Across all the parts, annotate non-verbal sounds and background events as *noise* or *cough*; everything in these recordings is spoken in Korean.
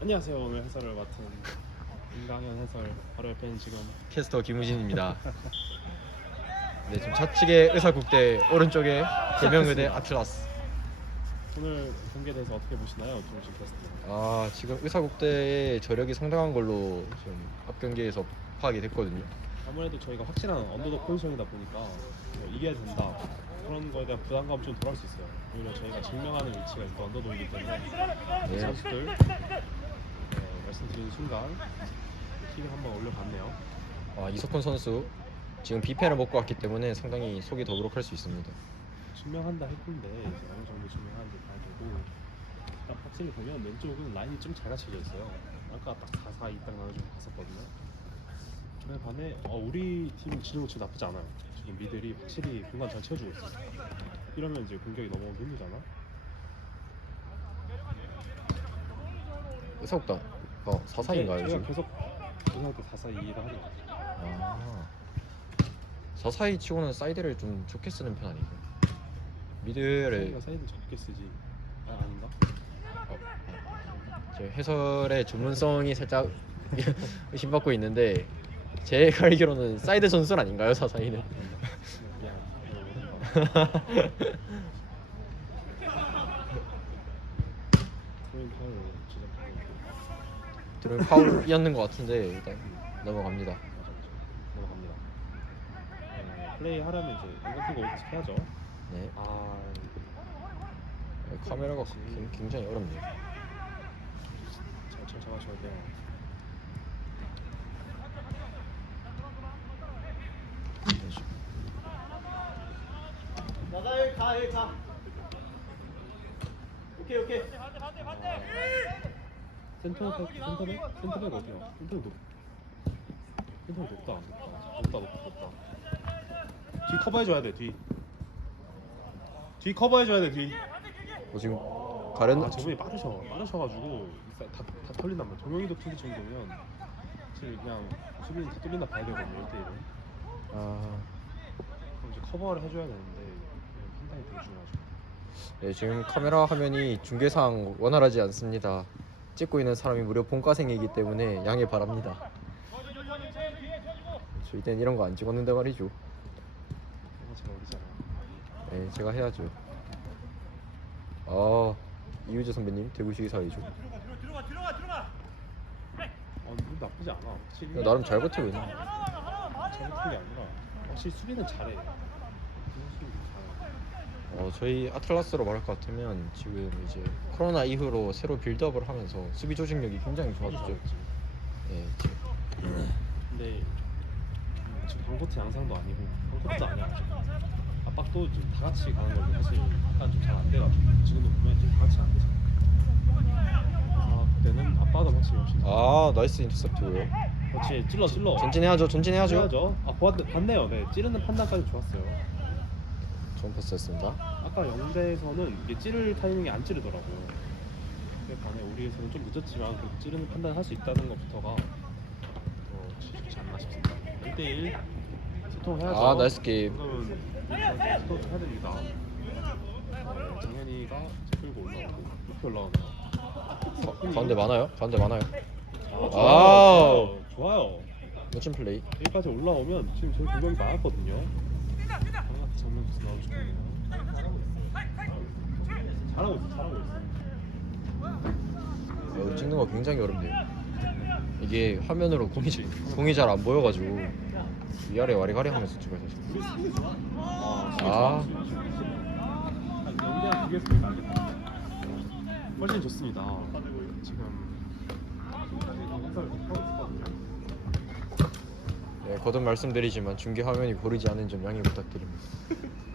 안녕하세요. 오늘 해설을 맡은 임강현 해설 바로 옆에는 지금 캐스터 김우진입니다. 네, 지금 좌측에 의사국대 오른쪽에 대명의대 *laughs* 아틀라스. 오늘 경기에 대해서 어떻게 보시나요, 김우진 캐스터? 아 지금 의사국대의 저력이 상당한 걸로 지금 앞 경기에서 파악이 됐거든요. 아무래도 저희가 확실한 언더독 포지션이다 보니까 뭐 이겨야 된다 그런 거에 대한 부담감 좀 덜 할 수 있어요. 오히려 저희가 증명하는 위치가 일단 언더독이기 때문에 네. 선수들 네, 말씀드린 순간 킥을 한번 올려봤네요. 아, 이석훈 선수 지금 비패를 먹고 왔기 때문에 상당히 속이 더부룩할 수 있습니다. 증명한다 했는데 이제 어느 정도 증명하는지 봐야 되고 일단 확실히 보면 왼쪽은 라인이 좀 잘 갖춰져 있어요. 아까 딱 4, 4, 2딱 나눠주고 봤었거든요. 그에 반해 어, 우리 팀 진영 지금 나쁘지 않아요. 지금 미들이 확실히 공간 잘 채워주고 있어요. 이러면 이제 공격이 넘어오기 힘들잖아. 의사국대 어, 4사인가요 제가 지금? 계속 4, 4, 2다 하는 것 같아요. 아 4사이 치고는 사이드를 좀 좋게 쓰는 편 아니에요? 미드를 저희가 사이드 적게 쓰지. 아 아닌가? 제 해설의 전문성이 살짝 *laughs* 의심받고 있는데 제가 알기로는 사이드 전술 아닌가요 사사이는? 미안. 트로인 파 *laughs* 들은 파울이었는 것 같은데 일단 넘어갑니다. 넘어갑니다. 네, 플레이 하려면 이제 이거 어떻게 해야죠? 네 아 카메라가 굉- 굉장히 어렵네요. 잘, 잘 잡아줘야 돼요. 나가 여기 가 여기 가 오케이 오케이 센터백 센터백 센터백 어디야? 센터백 높. 센터백 높다 높다 높다 높다. 뒤 커버해 줘야 돼 뒤. 뒤 커버해 줘야 돼 뒤. 어, 지금 가련 아 저분이 빠르셔 빠르셔가지고 다, 다, 다 털린단 말이야 정영이도 투기 정도면 사실 그냥 수비는 다 뚫린다 봐야 되거든요 1대1은 아, 그럼 이제 커버를 해줘야 되는데 네, 판단이 되게 중요하죠 네, 지금 카메라 화면이 중계상 원활하지 않습니다. 찍고 있는 사람이 무려 본과생이기 때문에 양해 바랍니다. 저희 때는 이런 거 안 찍었는데 말이죠. 네, 제가 해야죠. 아, 이우재 선배님 대구시기 사회죠. 아 근데 나쁘지 않아 확실히 나름 잘 버티고 있네. 잘 버티는 게 아니라 확실히 수비는 잘해 어, 저희 아틀라스로 말할 것 같으면 지금 이제 코로나 이후로 새로 빌드업을 하면서 수비 조직력이 굉장히 좋아졌죠. 네, 지금 근데 음, 지금 방코트 양상도 아니고 방코트도 아니야 아직. 압박도 지금 다 같이 가는 건데 사실 약간 좀 잘 안 돼가지고 지금도 보면 지금 다 같이 안아 그때는 아빠도 확실히 훨씬 아 나이스 인터셉트고요. 그렇지 찔러 찔러 전진해야죠, 전진해야죠. 해야죠 아 보았, 봤네요 네 찌르는 판단까지 좋았어요 좋은 패스였습니다. 아까 영대에서는 이게 찌를 타이밍이 안 찌르더라고요 그에 반해 우리에서는 좀 늦었지만 그래도 찌르는 판단을 할 수 있다는 것부터가 더 좋지 않나 싶습니다 1대1 소통해야죠 아 나이스 게임. 그러면 일단 소통 해야 됩니다 어, 정현이가 이제 끌고 올라오고 이렇게 올라오네요 가, 가운데 많아요? 가운데 많아요? 아, 아우. 좋아요 좋아요 멋진 플레이. 여기까지 올라오면 지금 저희 공격이 많았거든요. 계속 나오고 싶네요. 잘하고 있어, 잘하고 있어. 어, 찍는 거 굉장히 어렵네요. 이게 화면으로 공이 잘- 공이 잘 안 보여가지고 위아래 와리가리 하면서 찍어야 되죠. 아, 아. 훨씬 좋습니다. 지금 거듭 말씀드리지만 중계 화면이 고르지 않은 점 양해 부탁드립니다.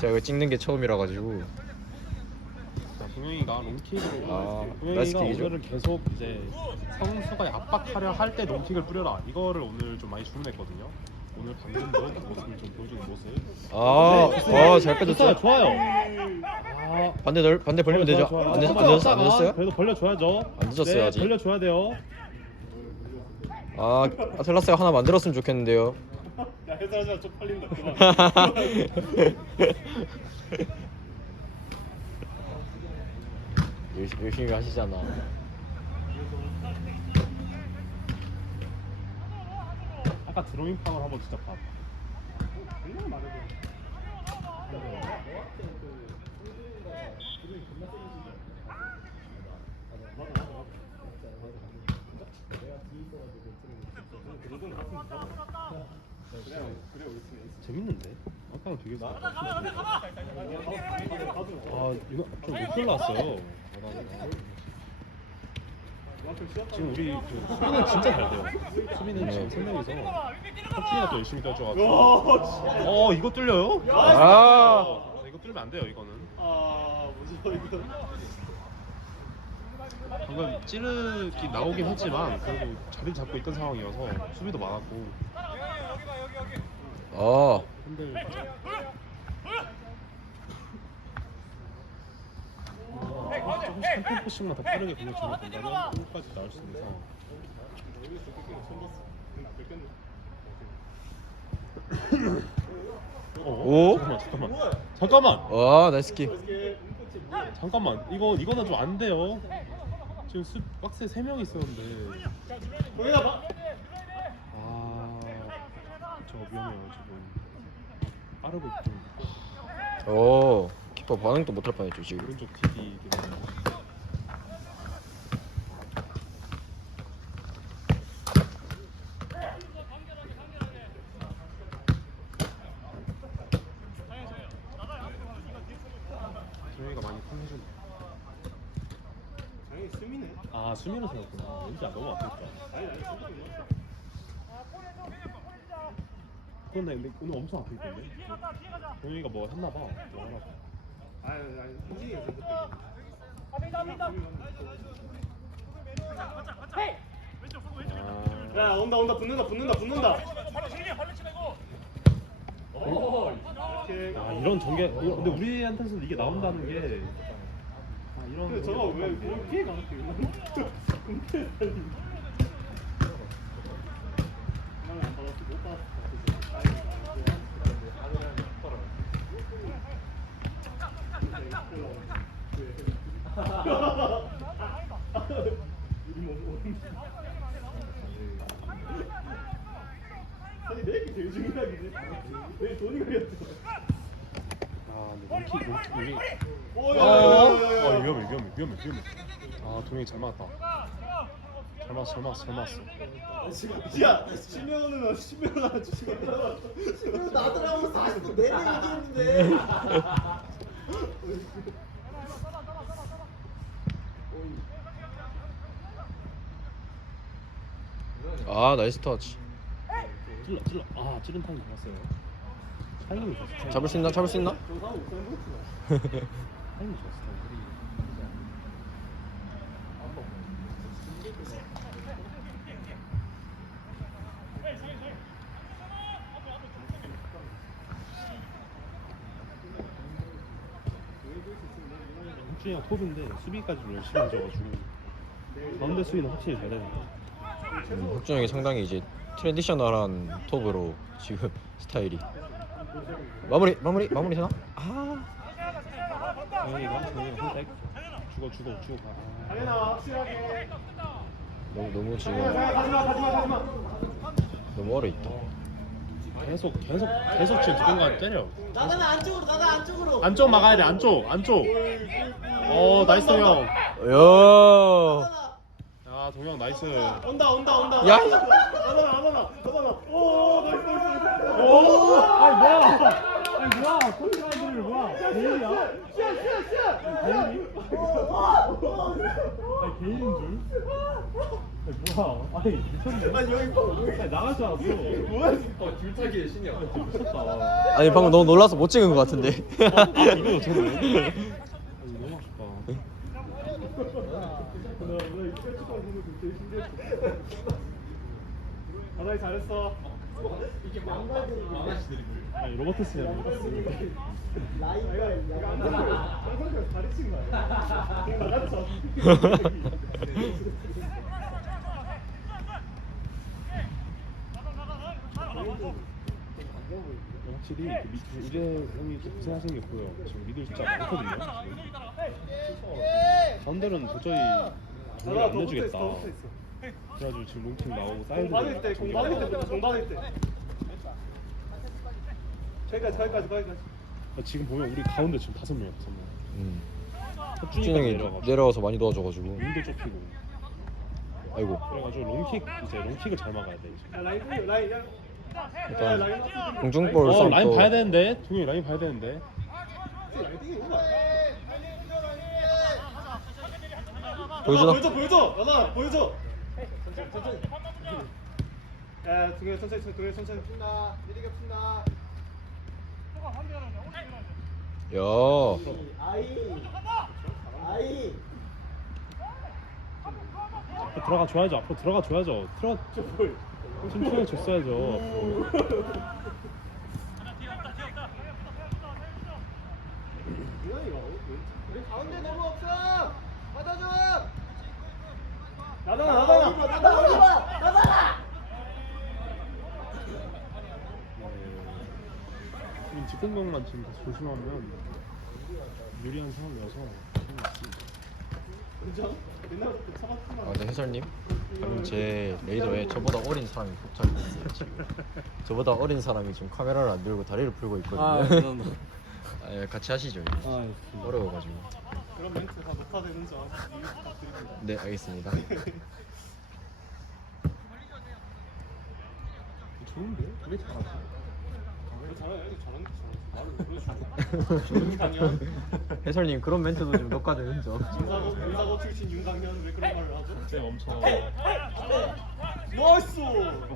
제가 이거 찍는 게 처음이라 가지고 자, 동영이가 롱킥으로 아, 동영이가 나이스 킥이죠? 오늘은 계속 이제 성수가 압박하려 할 때 롱킥을 뿌려라 이거를 오늘 좀 많이 주문했거든요. 오늘 방금도 모습을 좀 보여주는 모습. 아, 네, 아, 잘 좋아요, 빼줬어요. 좋아요. 아, 반대 널 반대 벌리면 되죠. 좋아요, 좋아요. 안, 늦, 안, 늦, 안 없다가 늦었어요? 그래도 벌려줘야죠. 안 늦었어요, 네, 아직. 벌려줘야 돼요. 아 아틀라스가 하나 만들었으면 좋겠는데요. 야 해설하자 좀 팔린다. *laughs* 열심히, 열심히 하시잖아. 아까 드로잉 파울 한번 진짜 봐. 재밌는데? 아까는 되게 아 이거 좀못 올라왔어요. 지금 우리 그 수비는 진짜 잘 돼요. 수비는 지금 세 명이서 혁진이가 또 열심히 떠줘가지고. 어 이거 뚫려요? 아. 어, 이거 뚫리면 안 돼요 이거는. 아 무서워 이거 방금 찌르기 나오긴 했지만 그래도 자리 잡고 있던 상황이어서 수비도 많았고 어. 핸들 아, 조금씩 한 템포씩만 더 빠르게 공격 전환된다면 골까지 나올 수 있는 상황. 어, 오? 잠깐만 잠깐만 잠깐만 와 나이스 킥. 잠깐만 이거 이거는 좀 안 돼요. 지금 수 박스에 세 명 있었는데 거기다 봐 아 저거 위험해요 지금 빠르고 좀 오. 키퍼 반응도 못할 뻔했죠 지금. 오른쪽 TD 정혜가 많이 편해졌네 당연히 수미로 생각구나. 왠지 안 너무 아프니까 아니 아니 수미 그런데 근데 오늘 엄청 아플 텐데? 정혜가 뭐 했나 봐. 뭐 하나 아니 아니 희진이가 그때 아, 야 온다 온다 붙는다 붙는다 붙는다. 오케이 아 이런 전개 이거- 근데 우리한테서도 이게 나온다는 게 아, 이런 근데 저거 왜뭘 피해가 못 받았어 우리 몸 아니 내 얘기 제일 중요하긴 해. 내 돈이 걸렸어. 아 근데 롱킥 롱킥 롱킥 오, 아, 위험해 위험해 위험해 위험해. 아 동영이 잘 맞았다. 잘 맞았어 잘 맞았어 잘 맞았어. 야, 어, 심연 하나 주시고. 나더라고 40분 내내 얘기했는데. 아 나이스 터치. 찔러 찔러 아 찌른 타임 좋았어 잡을 수 있나? 잡을 수 있나? *laughs* 혁준이가 톱인데 수비까지 좀 열심히 해줘가지고 가운데 수비는 확실히 잘 되는 거 음, 혁준 형이 상당히 이제 트레디셔널한 톱으로 지금 *laughs* 스타일이. 마무리 마무리 마무리 되나? 아. 정현이가 정현이가 홀백 죽어 죽어 죽어 가 당연아 확실하게. 너무 너무 지금 가지마 가지마 가지마. 너무 얼어 있다. 계속 계속 계속 지금 누군가 때려 나가는 안쪽으로 나가 안쪽으로 안쪽 막아야 돼 안쪽 안쪽 어 나이스 형 야 야. 동영 나이스 온다 온다 온다. 야. 나가나 나가나 나가나. 오 나이스 나이스 나이스. 오 아니 뭐야 아니 뭐야 컨트라이드를 뭐야 개인이야 개인이 아니 개인인 줄 아니 뭐야 아니 미쳤네 아니 여기 봐. 여기. 아니 나갈 줄 알았어 뭐야 지금. 줄타기의 신이야 미쳤다 아니 방금 너무 놀라서 못 찍은 것 같은데. 아 이거 어쩌네 아니 너무 아쉽다 나 오늘 이거 축구 보는 거 되게 신기했어. 바다이 잘했어. 이게 아니 로버트 스냐 아, 이거 안 거야. 상상가 가르친 거 아니야? 지금 나갔어. 확실히 형이 좀 고생하시는 게 보여요. 지금 미들 진짜 많거든요. 지금. 가운데는 도저히 공을 나나 안더 붙어 있어 내주겠다. 그래가지고 지금 롱킥 나오고 공 사이드 받을 때, 공 받을 때부터, 공 받을 때. 저기까지, 저기까지, 거기까지. 지금 보면 우리 가운데 지금 다섯 명이야 다섯 명. 음. 준영이 내려가지고 내려와서 많이 도와줘가지고. 윙도 좁히고. 아이고. 그래가지고 롱킥 이제 롱킥을 잘 막아야 돼 이제. 야, 라인 라인, 야. 야, 일단 라인 공중볼 어 라인 또 봐야 되는데 동영이 라인 봐야 되는데. 라인 뛰기 오나? 보여주나? 보여줘, 보여줘! 야나, 보여줘! 천천히. 야, 동현 천천히, 동현 천천히. 푼다, 느리게 푼다. 야. 아이 아이 앞으로 들어가 줘야죠. 앞으로 들어가 줘야죠. 들어 저 볼. 튼튼하게 줬어야죠. 유난이가 우리 가운데 너무 없어. 받아줘. 나다나 나다나. 나다 올려봐 나다 지금 계속 조심하면 유리한 상황이어서. 인정? 옛날부터 참았지만. 아, 네 해설님. 방금 제 레이더에 저보다 어린 사람이 폭발고 있어요 지금. 저보다 어린 사람이 지금 카메라를 안 들고 다리를 풀고 있거든요. 아, 죄송합니다. *laughs* 아, 예, 같이 하시죠. 이거. 아, 어려워가지고. 그런 멘트 다 녹화되는 줄 이해 부탁드립니다. 네, 알겠습니다. *laughs* 좋은데? 왜 잘하지? 왜 잘해? 애들 잘하는 게 잘하지. 말을 왜 그러시고. *laughs* 윤강현. 해설님 그런 멘트도 좀 녹화되는 점. 윤사고 윤사고 출신 윤강현 왜 그런 말을 하죠? 그때 엄청 나이스.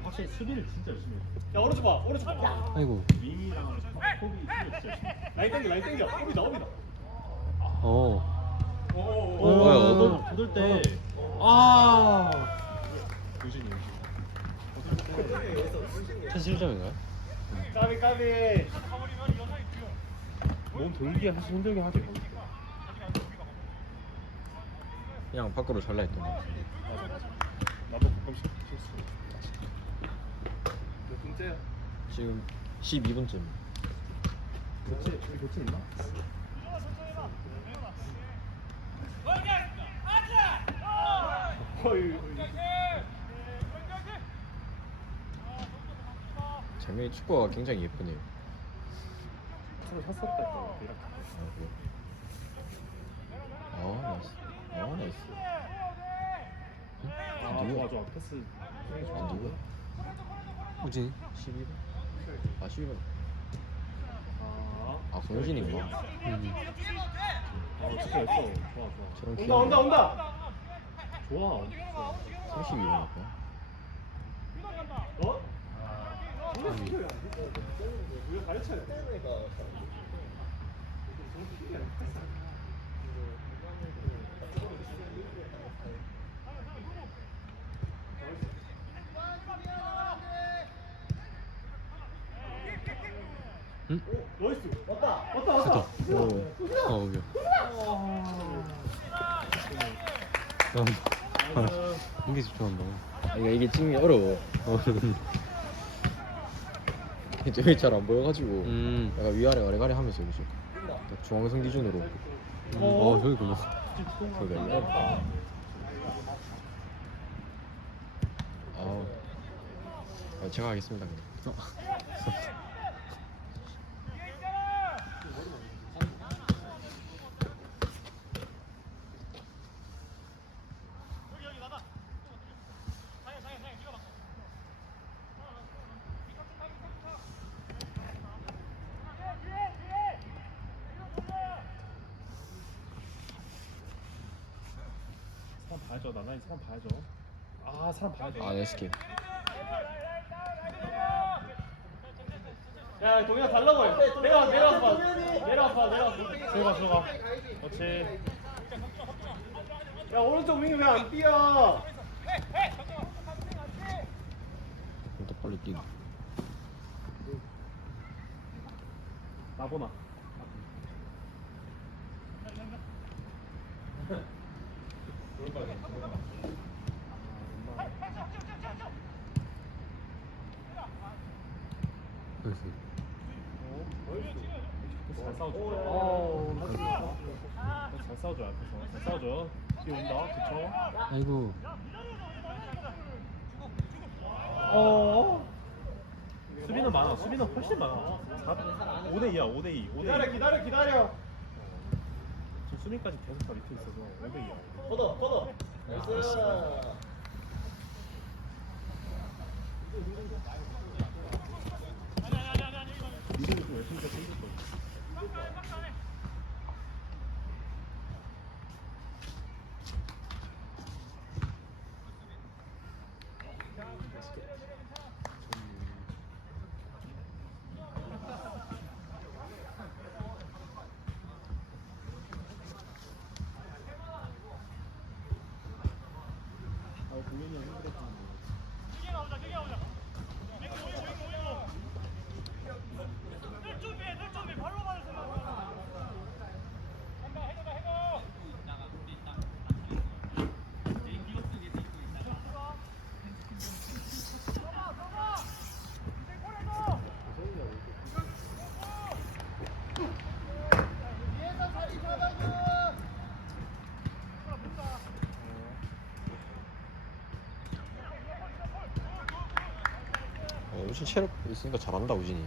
확실히 수비를 진짜 열심히 해. 야 오른쪽 봐, 오른쪽 봐. 아이고. 윙이랑 톱이 수비 진짜 열심히 해. 라인 당겨, 라인 당겨. 오비다, 오비다. 어. 오, 오, 뭐야, 오. 너- 어, 거들 때. 아. 유진이 유진. 첫 실점인가요? 까비 까비. 몸 돌기에 사실 힘들게 하지. 그냥 밖으로 잘라 했던 거. 나도 가끔씩 실수. 몇 분째야? 지금 12분쯤. 교체 교체 있나? 장면이 축구가 굉장히 예쁘네요. 서로 샀었다 했던 이렇게. 아? 아, 나이스. 아, 나이스. 응? 아 누구야? 좋아 좋아 패스. 아, 누구야? 우진 12번? 아, 12번. 아. 아, 공진이구나. 아 진짜 예뻐. 좋아 좋아. 저런 온다 온다 온다. 좋아. 32번 할까? 어? 우리가 가르쳐야 돼. 응? 나이스. 왔다 왔다 왔다. 오, 어, 오케이. 아, 이게 집중한다. 아, 이게, 이게 찍기 어려워. *laughs* 이게 잘안 보여가지고 약간 위아래 아래가래 하면서 이러죠. 딱 중앙선 기준으로. 어, 저기구나. 저기 아니야. 아우. 아, 제가 하겠습니다. 그냥. 사 사람 봐야죠. 아 사람 봐야죠. 아, 네, 스킵. 야 동현아 달라고 해. 내려와 내려와서 봐. 내려와서 봐 내려와서. 들어가 들어가. 그렇지. 야 오른쪽 윙이 왜 안 뛰어? 또 빨리 뛰. 나보나. 잘 싸워줘. 잘 싸워줘 앞에서. 잘 싸워줘. 뛰어온다. 그쵸? 아이고 어. 수비는 많아. 수비는 훨씬 많아. 5대 2야. 5대 2. 5대 2. 기다려 기다려 기다려 지금 수비까지 계속 다 밑에 있어서 5대 2야. 걷어 걷어 나이스 미국이 좀 열심히 해서 힘들 거야. 아, 공연이 힘들었구나. 어, 우진 체력 있으니까 잘한다 우진이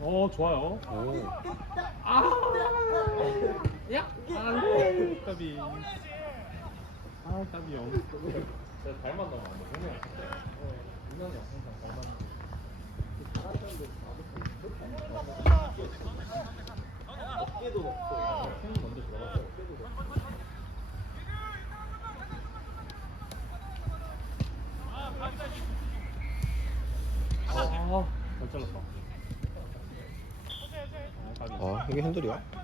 어, 좋아요. 오 아 이고, 까비. 아, 까비 영. 제가 닮았나 봐. 형이랑 유난히 항상 닮았는 어깨도 높고 형이 먼저 들어갔어. 아, 잘 잘랐다. 아. 아 이게 핸들이야?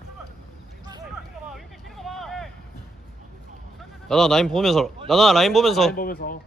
나나 라인 보면서 나나 라인 보면서 라인 보면서.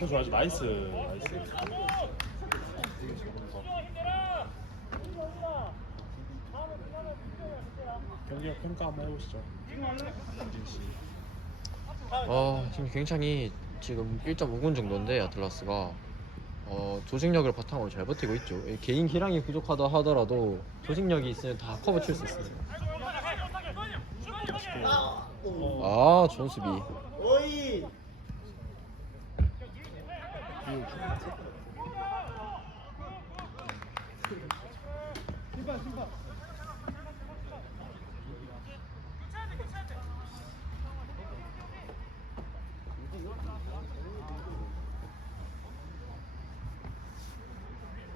붙어줘야죠. 붙어줘야죠. 나이스. 나이스. 경기력 평가 한번 해보시죠. 김진 씨. 아 지금 굉장히 지금 1.5군 정도인데 아틀라스가 어, 조직력을 바탕으로 잘 버티고 있죠 이 개인 기량이 부족하다 하더라도 조직력이 있으면 다 커버 칠 수 있습니다. 아, 오. 아 좋은 수비 오이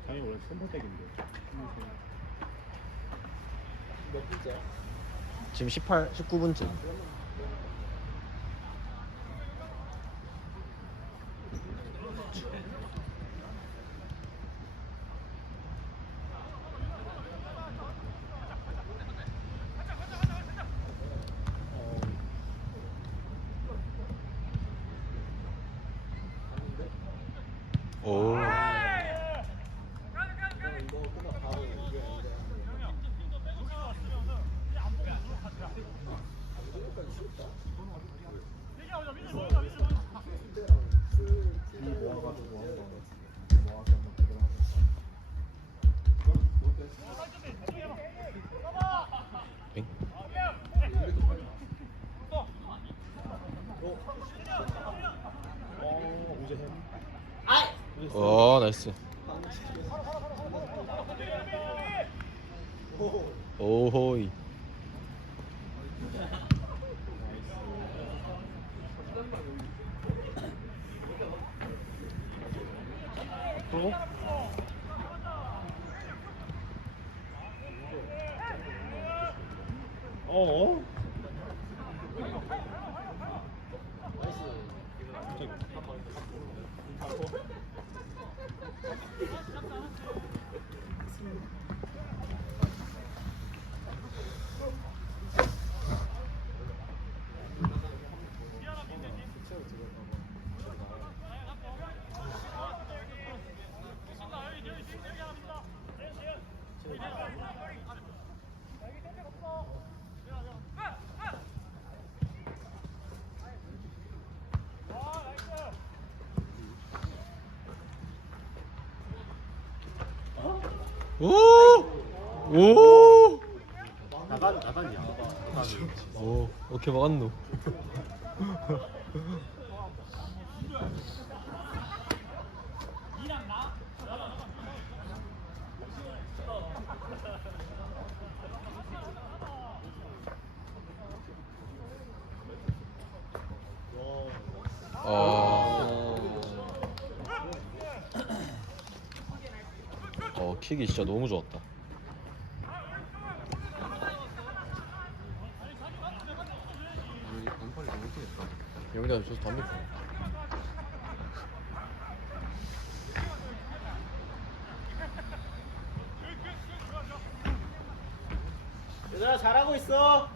당연히 원래 선발백인데. 몇 분째? 지금 18, 19분쯤 어 나이스 오 오호이 앞으로. 어? 오! 오! 나간 나간이야. 나간. 오, 오케이 막았노. 아. 어, 킥이 진짜 너무 좋았다. 여기다 저담니다 얘들아 잘하고 있어.